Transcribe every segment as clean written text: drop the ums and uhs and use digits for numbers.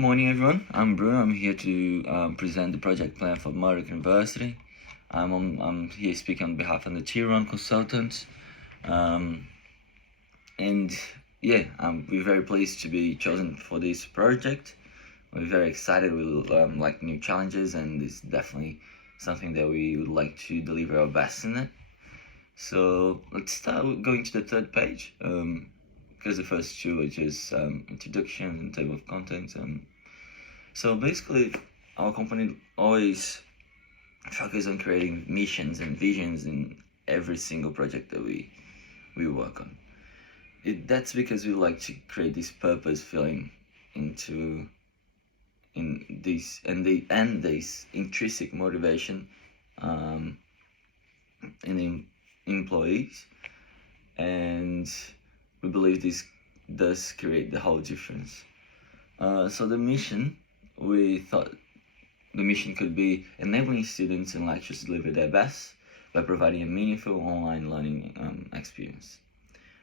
Morning everyone, I'm Bruno. I'm here to present the project plan for Murdoch University. I'm here speaking on behalf of the Tier 1 consultants. And yeah, we're very pleased to be chosen for this project. We're very excited. We like new challenges, and it's definitely something that we would like to deliver our best in it. So let's start going to the third page, because the first two are just introduction and table of contents. So basically, our company always focuses on creating missions and visions in every single project that we work on. That's because we like to create this purpose feeling in this and this intrinsic motivation in the employees, and we believe this does create the whole difference. So the mission, we thought the mission could be enabling students and lecturers to deliver their best by providing a meaningful online learning experience.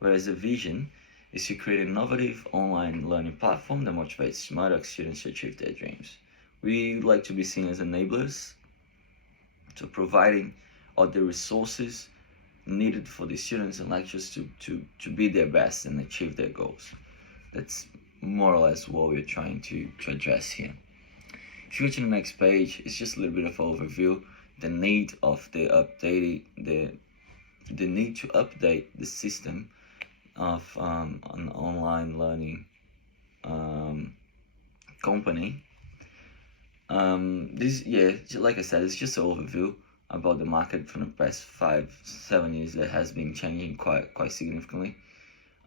Whereas the vision is to create an innovative online learning platform that motivates Murdoch students to achieve their dreams. We like to be seen as enablers, so providing all the resources needed for the students and lecturers to be their best and achieve their goals. That's more or less what we're trying to address here. If you go to the next page, it's just a little bit of overview. The need of the need to update the system of an online learning company. Like I said, it's just an overview about the market from the past 5-7 years that has been changing quite significantly.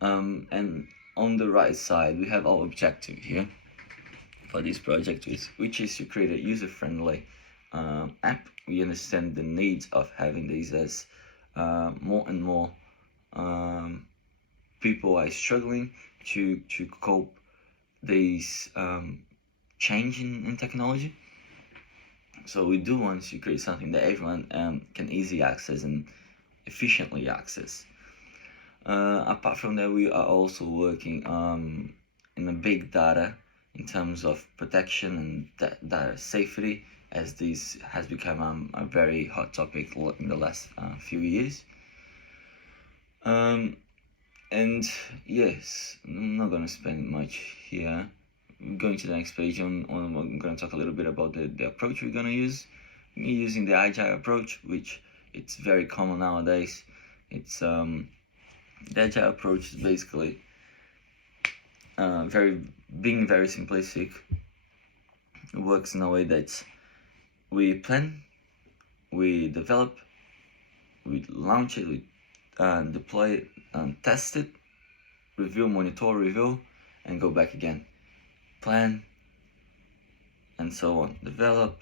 And on the right side, we have our objective here for this project, which is to create a user-friendly app. We understand the needs of having these as more and more people are struggling to cope these change in technology. So we do want to create something that everyone can easily access and efficiently access. Apart from that, we are also working in the big data in terms of protection and data safety, as this has become a very hot topic in the last few years. And yes, I'm not going to spend much here. Going to the next page, I'm going to talk a little bit about the approach we're going to use. We're using the agile approach, which it's very common nowadays. It's the agile approach is basically being very simplistic. It works in a way that we plan, we develop, we launch it, we deploy it, test it, monitor, and go back again. Plan, and so on. Develop,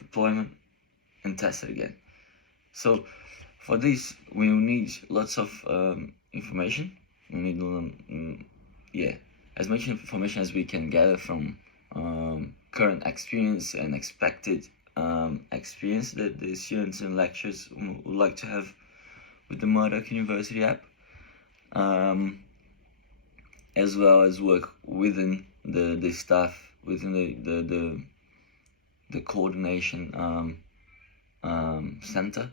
deployment, and test it again. So for this, we will need lots of information. We need as much information as we can gather from current experience and expected experience that the students and lecturers would like to have with the Murdoch University app, as well as work within the staff, within the coordination center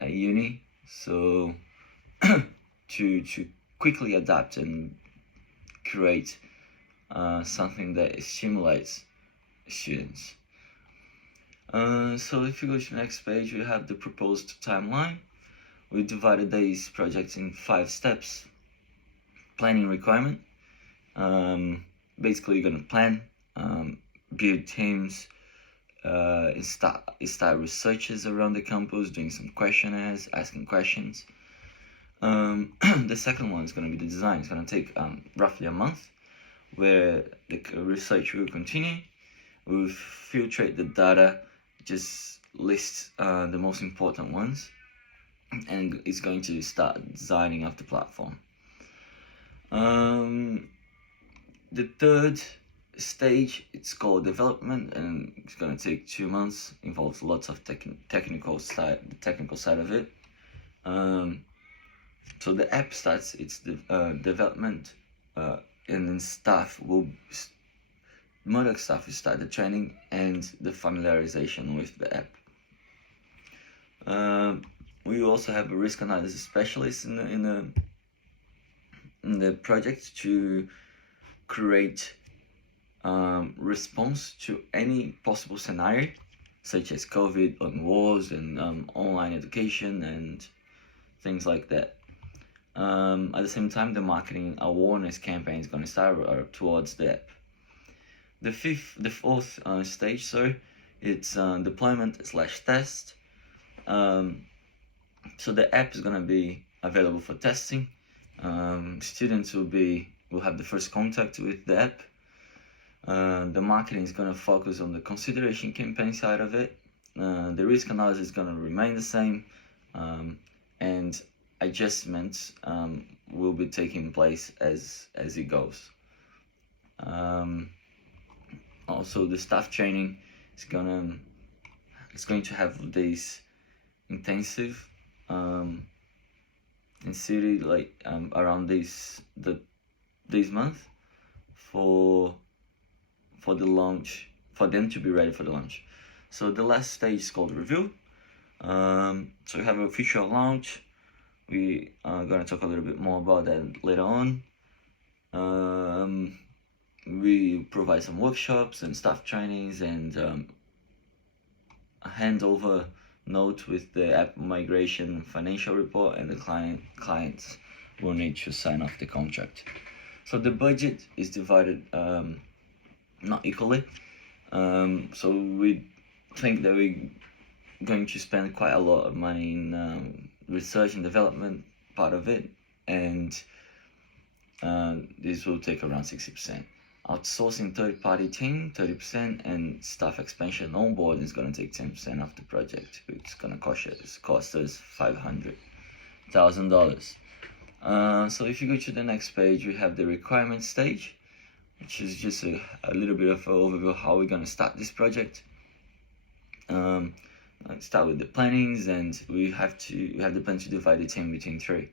at uni, so to quickly adapt and create something that stimulates students. So if you go to the next page, we have the proposed timeline. We divided these projects in 5 steps. Planning requirement. Basically, you're going to plan, build teams, start researches around the campus, doing some questionnaires, asking questions. The second one is going to be the design. It's going to take roughly a month, where the research will continue. We'll filtrate the data, just list the most important ones, and it's going to start designing of the platform. The third stage, it's called development, and it's going to take 2 months. Involves lots of technical side of it. So the app starts its development, and then staff will Murdoch staff will start the training and the familiarization with the app. We also have a risk analysis specialist in the project to create response to any possible scenario, such as COVID and wars and online education and things like that. At the same time, the marketing awareness campaign is going to start towards the app. The fourth stage, it's deployment/test. So the app is going to be available for testing. Students will have the first contact with the app. The marketing is going to focus on the consideration campaign side of it. The risk analysis is going to remain the same, and adjustments will be taking place as it goes. Also, the staff training is going to have this intensive intensity around this month for the launch, for them to be ready for the launch. So the last stage is called review. So we have an official launch. We are going to talk a little bit more about that later on. We provide some workshops and staff trainings and a handover note with the app migration financial report, and the clients will need to sign off the contract. So the budget is divided not equally. So we think that we're going to spend quite a lot of money in research and development part of it, and this will take around 60%. Outsourcing third-party team 30%, and staff expansion on board is going to take 10% of the project. It's going to cost us $500,000. So if you go to the next page, we have the requirement stage, which is just a little bit of an overview of how we're going to start this project. Start with the plannings, and we have the plan to divide the team between three.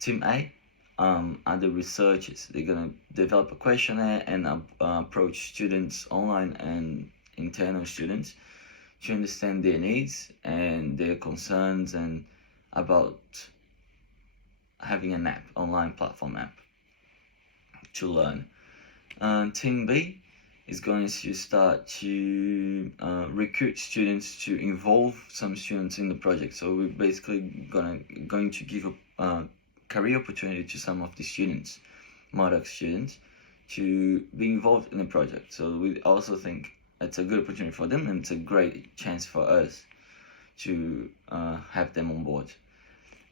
Team A are the researchers. They're going to develop a questionnaire and approach students, online and internal students, to understand their needs and their concerns and about having an app, online platform app, to learn. Team B is going to start to recruit students, to involve some students in the project. So we're basically going to give a career opportunity to some of the students, Murdoch students, to be involved in the project. So we also think it's a good opportunity for them, and it's a great chance for us to have them on board.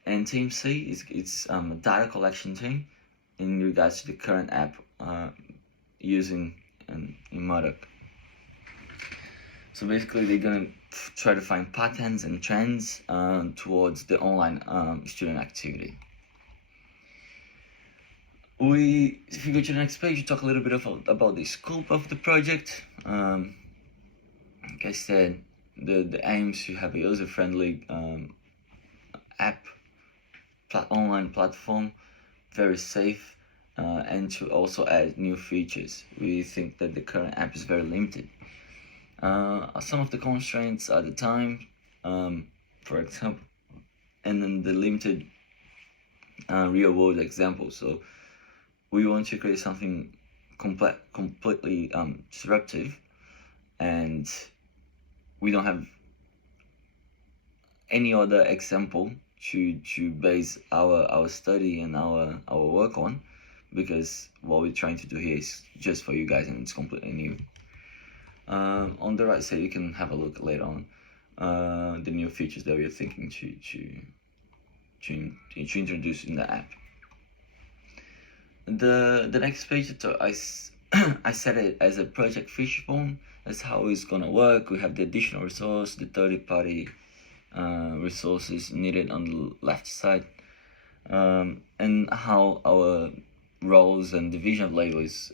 And Team C it's a data collection team in regards to the current app using in Murdoch. So basically, they're gonna try to find patterns and trends towards the online student activity. If you go to the next page, you talk a little bit about the scope of the project. Like I said, the aims to have a user-friendly app, online platform, very safe, and to also add new features. We think that the current app is very limited. Some of the constraints are the time, for example, and then the limited real-world examples. So we want to create something completely disruptive, and we don't have any other example to base our study and our work on, because what we're trying to do here is just for you guys, and it's completely new. On the right side, you can have a look later on the new features that we're thinking to introduce in the app. The next page, I set it as a project fishbone. That's how it's gonna work. We have the additional resource, the third-party resources needed on the left side, and how our roles and division of labor is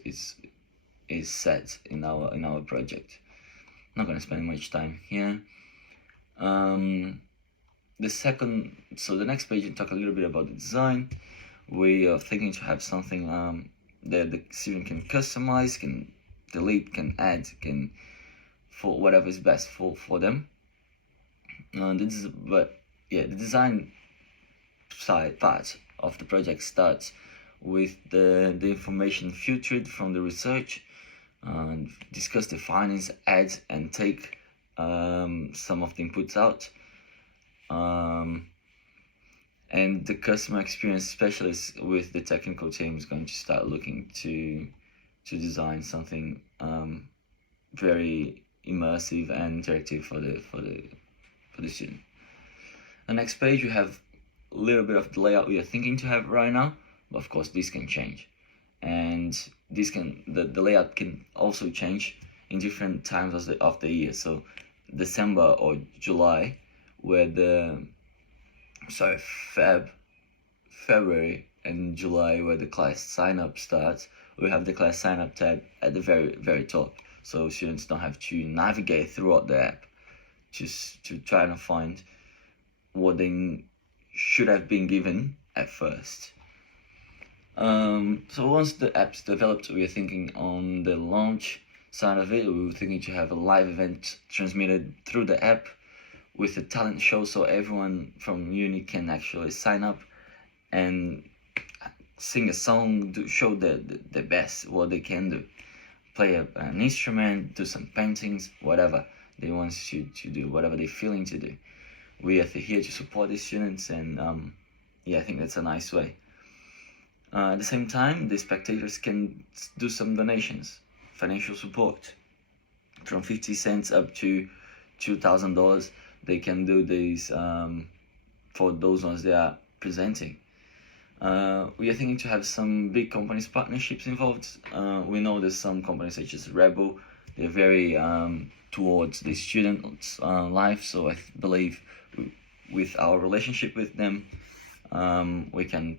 set in our project. I'm not gonna spend much time here. The next page, you talk a little bit about the design. We are thinking to have something that the student can customize, can the lead can add, can for whatever is best for them. The design side part of the project starts with the information filtered from the research, and discuss the findings, add and take some of the inputs out. And the customer experience specialist with the technical team is going to start looking to design something very immersive and interactive for the student. The next page, we have a little bit of the layout we are thinking to have right now, but of course this can change, and the layout can also change in different times of the year. So December or July, where February and July, where the class sign up starts, we have the class sign up tab at the very top, so students don't have to navigate throughout the app just to try to find what they should have been given at first. So once the app's developed, we are thinking on the launch side of it, we were thinking to have a live event transmitted through the app with a talent show, so everyone from uni can actually sign up and sing a song, show the best what they can do, play an instrument, do some paintings, whatever they want to do, whatever they're feeling to do. We are here to support the students, and I think that's a nice way. At the same time, the spectators can do some donations, financial support, from 50 cents up to $2,000. They can do these for those ones they are presenting. We are thinking to have some big companies partnerships involved. We know there's some companies such as Rebel, they're very towards the student's life, so I believe with our relationship with them, we can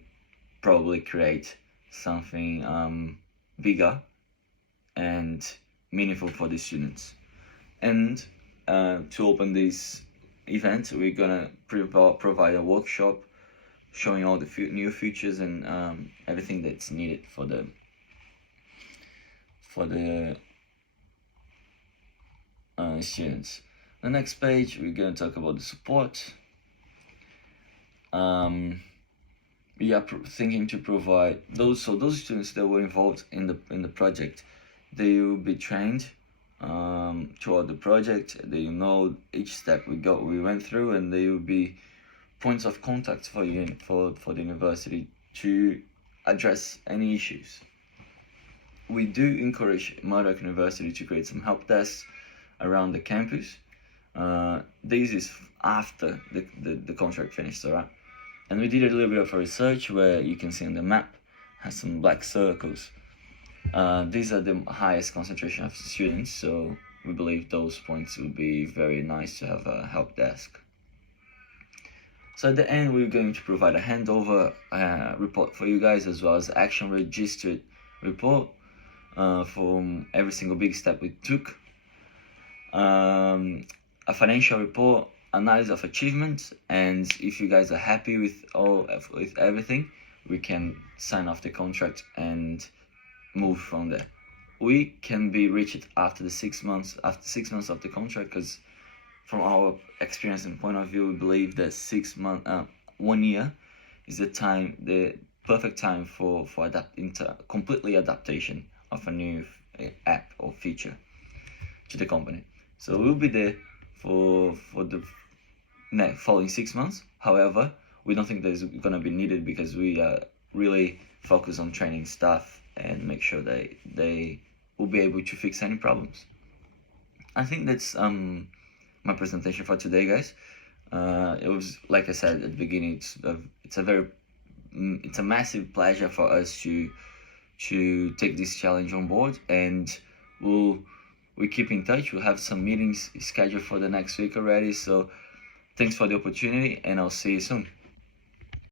probably create something bigger and meaningful for the students. And to open this event, we're gonna provide a workshop showing all the new features and everything that's needed for the students. The next page, we're gonna talk about the support. We are thinking to provide those students that were involved in the project, they will be trained throughout the project. They know each step we went through, and they will be points of contact for the university to address any issues. We do encourage Murdoch University to create some help desks around the campus. This is after the contract finished, alright? And we did a little bit of research where you can see on the map has some black circles. These are the highest concentration of students, so we believe those points would be very nice to have a help desk. So at the end, we're going to provide a handover report for you guys, as well as action registered report from every single big step we took. A financial report, analysis of achievements, and if you guys are happy with everything, we can sign off the contract and move from there. We can be reached after 6 months of the contract, because from our experience and point of view, we believe that 1 year is the perfect time for completely adaptation of a new app or feature to the company. So we'll be there for the following 6 months. However, we don't think that's going to be needed, because we are really focused on training staff and make sure they will be able to fix any problems. I think that's my presentation for today, guys. It was, like I said at the beginning, it's a massive pleasure for us to take this challenge on board, and we keep in touch. We'll have some meetings scheduled for the next week already, so thanks for the opportunity, and I'll see you soon.